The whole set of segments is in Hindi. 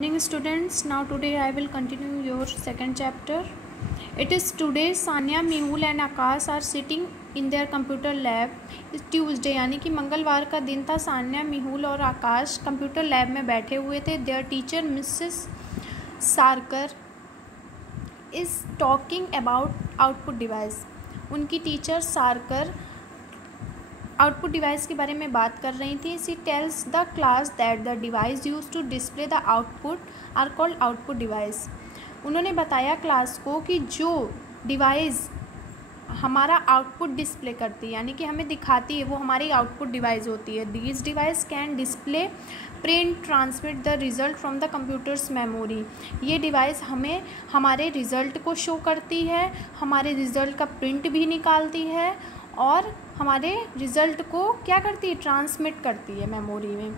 Morning students, now today I will continue your second chapter. It is today Sanya, Mehul and Akash are sitting in their computer lab. It's Tuesday यानी कि मंगलवार का दिन था। सान्या, मेहुल और आकाश कंप्यूटर लैब में बैठे हुए थे। Their teacher Mrs. सारकर is talking about output device. उनकी टीचर सारकर आउटपुट डिवाइस के बारे में बात कर रही थी। She tells the class that the device use to display the output are called output device. उन्होंने बताया क्लास को कि जो डिवाइस हमारा आउटपुट डिस्प्ले करती है यानी कि हमें दिखाती है वो हमारी आउटपुट डिवाइस होती है। These device can display print transmit the result from the computers memory. ये डिवाइस हमें हमारे रिज़ल्ट को शो करती है, हमारे रिज़ल्ट का प्रिंट भी निकालती है और हमारे रिज़ल्ट को क्या करती है, ट्रांसमिट करती है मेमोरी में।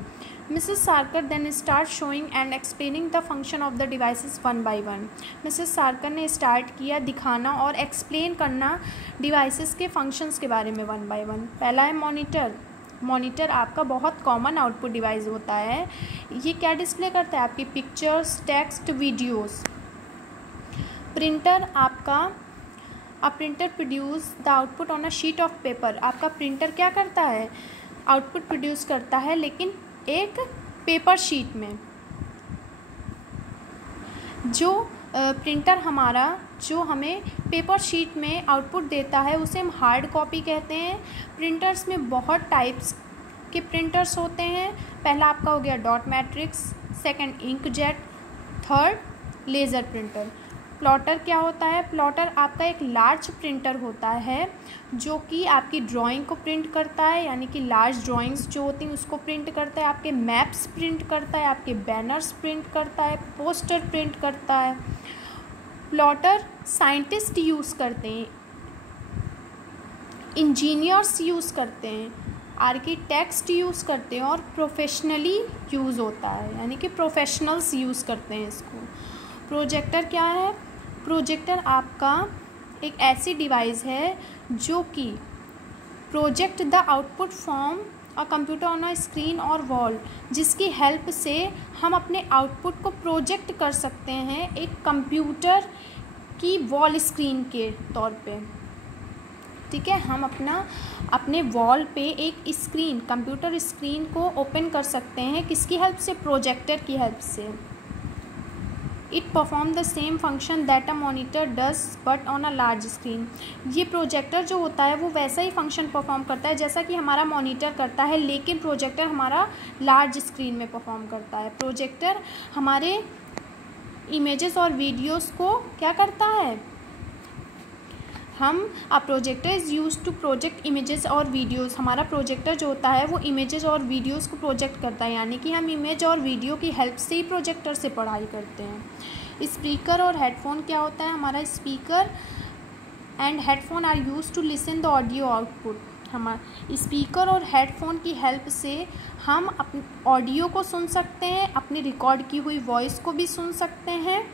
Mrs Sarkar then start showing and explaining the function of the devices one by one. Mrs Sarkar ने स्टार्ट किया दिखाना और एक्सप्लेन करना डिवाइसेस के फंक्शंस के बारे में वन बाय वन। पहला है मॉनिटर। मॉनिटर आपका बहुत कॉमन आउटपुट डिवाइस होता है। ये क्या डिस्प्ले करता है, आपकी पिक्चर्स, टेक्स्ट, वीडियोज़। प्रिंटर आपका printer produce the output on a sheet of paper. आपका प्रिंटर क्या करता है, आउटपुट प्रोड्यूस करता है लेकिन एक पेपर शीट में। जो प्रिंटर हमारा जो हमें पेपर शीट में आउटपुट देता है उसे हम हार्ड कॉपी कहते हैं। प्रिंटर्स में बहुत टाइप्स के प्रिंटर्स होते हैं। पहला आपका हो गया dot matrix, second inkjet, third laser printer. Plotter क्या होता है, प्लॉटर आपका एक लार्ज प्रिंटर होता है जो कि आपकी ड्राइंग को प्रिंट करता है यानी कि लार्ज ड्राइंग्स जो होती हैं उसको प्रिंट करता है, आपके मैप्स प्रिंट करता है, आपके बैनर्स प्रिंट करता है, पोस्टर प्रिंट करता है। प्लॉटर साइंटिस्ट यूज़ करते हैं, इंजीनियर्स यूज़ करते हैं, आर्किटेक्ट्स यूज़ करते हैं और प्रोफेशनली यूज़ होता है यानी कि प्रोफेशनल्स यूज़ करते हैं इसको। प्रोजेक्टर क्या है, प्रोजेक्टर आपका एक ऐसी डिवाइस है जो कि project the output from a computer on a screen और वॉल, जिसकी हेल्प से हम अपने आउटपुट को प्रोजेक्ट कर सकते हैं एक कंप्यूटर की वॉल स्क्रीन के तौर पे। ठीक है, हम अपने वॉल पे एक स्क्रीन, कंप्यूटर स्क्रीन को ओपन कर सकते हैं किसकी हेल्प से, प्रोजेक्टर की हेल्प से। It perform the same function that a monitor does but on a large screen. ये प्रोजेक्टर जो होता है वो वैसा ही फंक्शन परफॉर्म करता है जैसा कि हमारा मॉनिटर करता है, लेकिन प्रोजेक्टर हमारा लार्ज स्क्रीन में परफॉर्म करता है। प्रोजेक्टर हमारे इमेजेस और वीडियोस को क्या करता है, projector is use to project images और वीडियोस। हमारा प्रोजेक्टर जो होता है वो इमेजेस और वीडियोस को प्रोजेक्ट करता है यानी कि हम इमेज और वीडियो की हेल्प से ही प्रोजेक्टर से पढ़ाई करते हैं। स्पीकर और हेडफोन क्या होता है, हमारा speaker and headphone are use to listen the audio output. हमारा स्पीकर और हेडफोन की हेल्प से हम अपने ऑडियो को सुन सकते हैं, अपनी रिकॉर्ड की हुई वॉइस को भी सुन सकते हैं।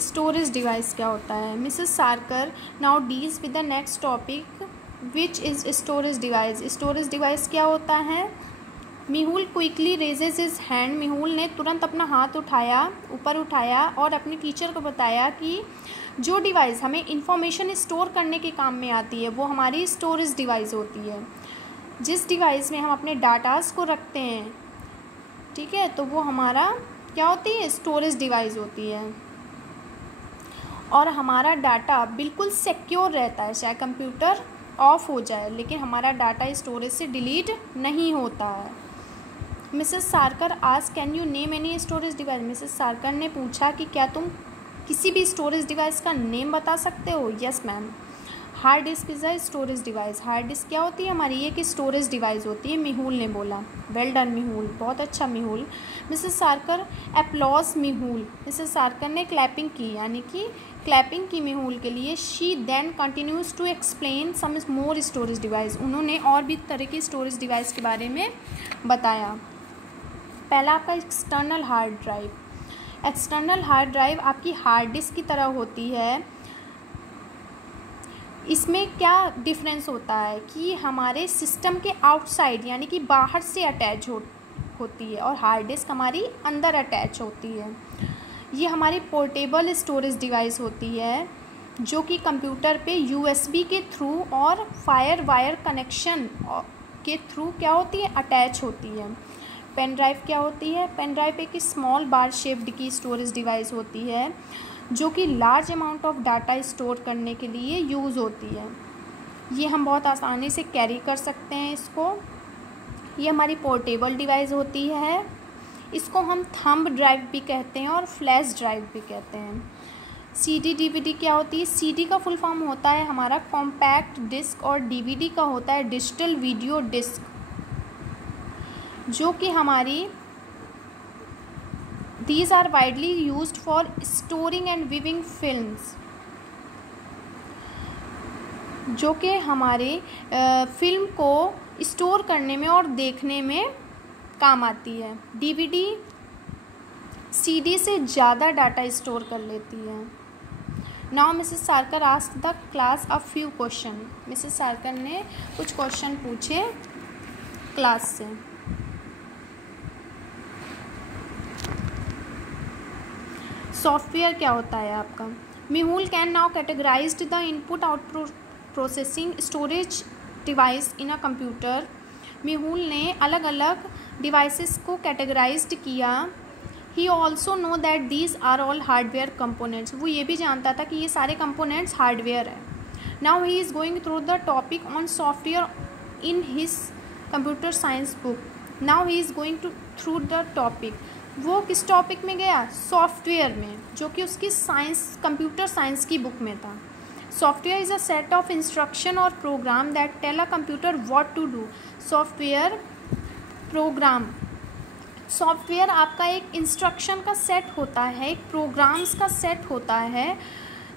स्टोरेज डिवाइस क्या होता है, Mrs Sarkar now deals with the next topic which is storage device. Storage device क्या होता है, Mehul quickly raises his hand. Mehul ने तुरंत अपना हाथ ऊपर उठाया और अपनी टीचर को बताया कि जो डिवाइस हमें इंफॉर्मेशन स्टोर करने के काम में आती है वो हमारी स्टोरेज डिवाइस होती है। जिस डिवाइस में हम अपने डाटास को रखते हैं, ठीक है, तो वो हमारा क्या होती है, स्टोरेज डिवाइस होती है। और हमारा डाटा बिल्कुल सिक्योर रहता है, चाहे कंप्यूटर ऑफ हो जाए लेकिन हमारा डाटा स्टोरेज से डिलीट नहीं होता है। मिसेस सारकर आज can you name any storage device. Mrs Sarkar ने पूछा कि क्या तुम किसी भी स्टोरेज डिवाइस का नेम बता सकते हो। Yes ma'am. Hard disk is a storage device. Hard disk क्या होती है हमारी, ये कि स्टोरेज डिवाइस होती है। मेहुल ने बोला, वेल डन मेहुल, बहुत अच्छा Mehul. Mrs Sarkar applause Mehul. Mrs Sarkar ने क्लैपिंग की यानी कि क्लैपिंग की मेहुल के लिए। She then continues to explain some more storage device. उन्होंने और भी तरह की स्टोरेज डिवाइस के बारे में बताया। पहला आपका external hard drive. External hard drive आपकी हार्ड डिस्क की तरह होती है। इसमें क्या डिफरेंस होता है कि हमारे सिस्टम के आउटसाइड यानी कि बाहर से अटैच होती है और हार्ड डिस्क हमारी अंदर अटैच होती है। ये हमारी पोर्टेबल स्टोरेज डिवाइस होती है जो कि कंप्यूटर पे USB के थ्रू और फायर वायर कनेक्शन के थ्रू क्या होती है, अटैच होती है। पेन ड्राइव क्या होती है? पेन ड्राइव एक स्मॉल बार शेप्ड की स्टोरेज डिवाइस होती है जो कि large amount of data store करने के लिए यूज़ होती है। ये हम बहुत आसानी से कैरी कर सकते हैं इसको। ये हमारी पोर्टेबल डिवाइस होती है। इसको हम थंब ड्राइव भी कहते हैं और फ्लैश ड्राइव भी कहते हैं। CD DVD क्या होती है? CD का फुल फॉर्म होता है हमारा कॉम्पैक्ट डिस्क और DVD का होता है डिजिटल वीडियो डिस्क, जो कि हमारी These are widely used for storing and viewing films, जो कि हमारे फिल्म को स्टोर करने में और देखने में काम आती है। DVD CD से ज़्यादा डाटा स्टोर कर लेती है। Now Mrs Sarkar ask the class a few question. Mrs Sarkar ने कुछ क्वेश्चन पूछे क्लास से। सॉफ्टवेयर क्या होता है आपका? Mehul can now categorized the input output processing storage device in a computer. Mehul ने अलग अलग डिवाइसेस को कैटेगराइज्ड किया। He also know that these are all hardware components. वो ये भी जानता था कि ये सारे कंपोनेंट्स हार्डवेयर है। Now he is going through the topic on software in his computer science book. Now he is going through the topic. वो किस टॉपिक में गया? सॉफ्टवेयर में, जो कि उसकी साइंस कंप्यूटर साइंस की बुक में था। Software is a set of instruction और program that tell a computer what to do. Software program, software आपका एक इंस्ट्रक्शन का सेट होता है, एक प्रोग्राम्स का सेट होता है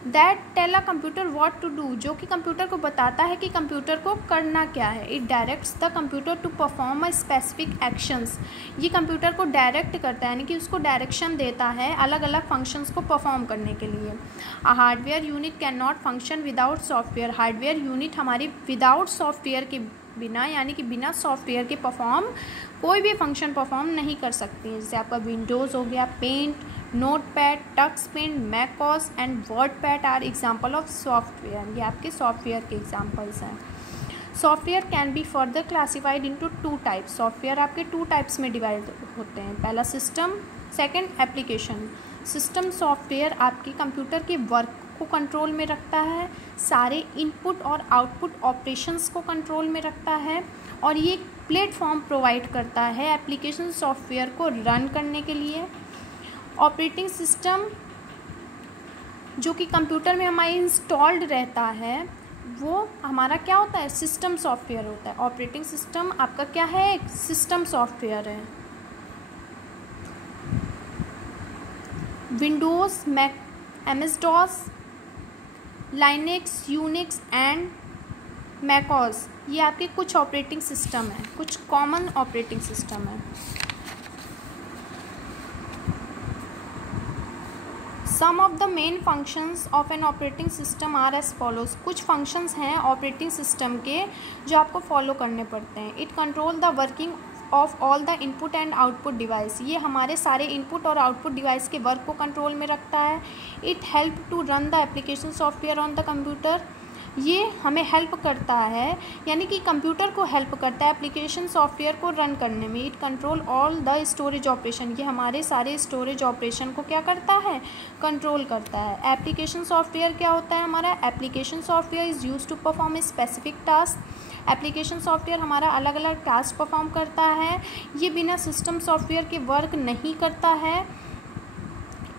that tell a computer what to do, जो कि कंप्यूटर को बताता है कि कंप्यूटर को करना क्या है। It directs the computer to perform a specific actions. ये कंप्यूटर को डायरेक्ट करता है यानी कि उसको डायरेक्शन देता है अलग अलग फंक्शंस को परफॉर्म करने के लिए। अ hardware unit can not function without software. Hardware unit हमारी विदाउट सॉफ्टवेयर के बिना यानी कि बिना सॉफ्टवेयर के कोई भी फंक्शन परफॉर्म नहीं कर सकती है। जैसे आपका विंडोज़ हो गया, Paint, Notepad, Tux Paint, macOS and WordPad are example of software. ये आपके सॉफ्टवेयर के एग्जाम्पल्स हैं। Software can be further classified into 2 types. Software आपके 2 टाइप्स में डिवाइड होते हैं। पहला system, second application. System software आपके कंप्यूटर के वर्क को कंट्रोल में रखता है, सारे इनपुट और आउटपुट ऑपरेशंस को कंट्रोल में रखता है और ये एक प्लेटफॉर्म प्रोवाइड करता है एप्लीकेशन सॉफ्टवेयर को रन करने के लिए। ऑपरेटिंग सिस्टम जो कि कंप्यूटर में हमारे इंस्टॉल्ड रहता है वो हमारा क्या होता है? सिस्टम सॉफ्टवेयर होता है। ऑपरेटिंग सिस्टम आपका क्या है? एक सिस्टम सॉफ्टवेयर है। Windows, Mac, MS-DOS, Linux, Unix and macOS, ये आपके कुछ ऑपरेटिंग सिस्टम है, कुछ कॉमन ऑपरेटिंग सिस्टम है। Some of the main functions of an operating system are as follows. कुछ फंक्शंस हैं ऑपरेटिंग सिस्टम के जो आपको फॉलो करने पड़ते हैं। It control the working of all the input and output device. ये हमारे सारे इनपुट और आउटपुट डिवाइस के वर्क को कंट्रोल में रखता है। It help to run the application software on the computer. ये हमें हेल्प करता है यानी कि कंप्यूटर को हेल्प करता है एप्लीकेशन सॉफ्टवेयर को रन करने में। It control all the storage operation. ये हमारे सारे स्टोरेज ऑपरेशन को क्या करता है? कंट्रोल करता है। एप्लीकेशन सॉफ्टवेयर क्या होता है हमारा? Application software is use to perform a specific task. Application software हमारा अलग अलग टास्क परफॉर्म करता है। ये बिना सिस्टम सॉफ्टवेयर के वर्क नहीं करता है।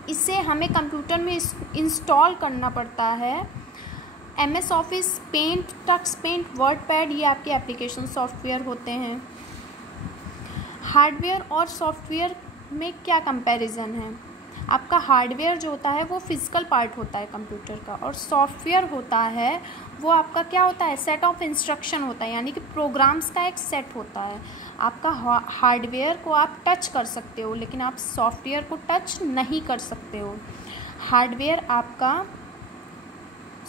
इसे हमें कंप्यूटर में इंस्टॉल करना पड़ता है। MS Office, Paint, Tux Paint, WordPad, ये आपके एप्लीकेशन सॉफ्टवेयर होते हैं। हार्डवेयर और सॉफ्टवेयर में क्या कंपैरिजन है? आपका हार्डवेयर जो होता है वो फिजिकल पार्ट होता है कंप्यूटर का और सॉफ्टवेयर होता है वो आपका क्या होता है? सेट ऑफ इंस्ट्रक्शन होता है यानी कि प्रोग्राम्स का एक सेट होता है। आपका हार्डवेयर को आप टच कर सकते हो लेकिन आप सॉफ्टवेयर को टच नहीं कर सकते हो। हार्डवेयर आपका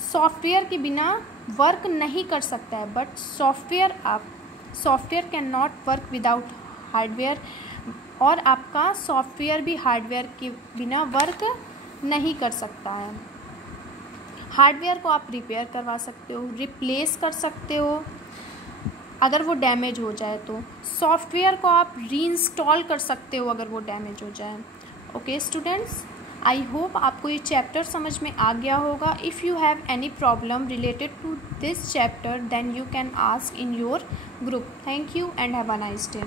सॉफ्टवेयर के बिना वर्क नहीं कर सकता है, but software can not work without hardware, और आपका सॉफ्टवेयर भी हार्डवेयर के बिना वर्क नहीं कर सकता है। हार्डवेयर को आप रिपेयर करवा सकते हो, रिप्लेस कर सकते हो अगर वो डैमेज हो जाए तो, सॉफ्टवेयर को आप रीइंस्टॉल कर सकते हो अगर वो डैमेज हो जाए। ओके स्टूडेंट्स, आई होप आपको ये चैप्टर समझ में आ गया होगा। If you have any problem related to this chapter then you can ask in your group. Thank you and have a nice day.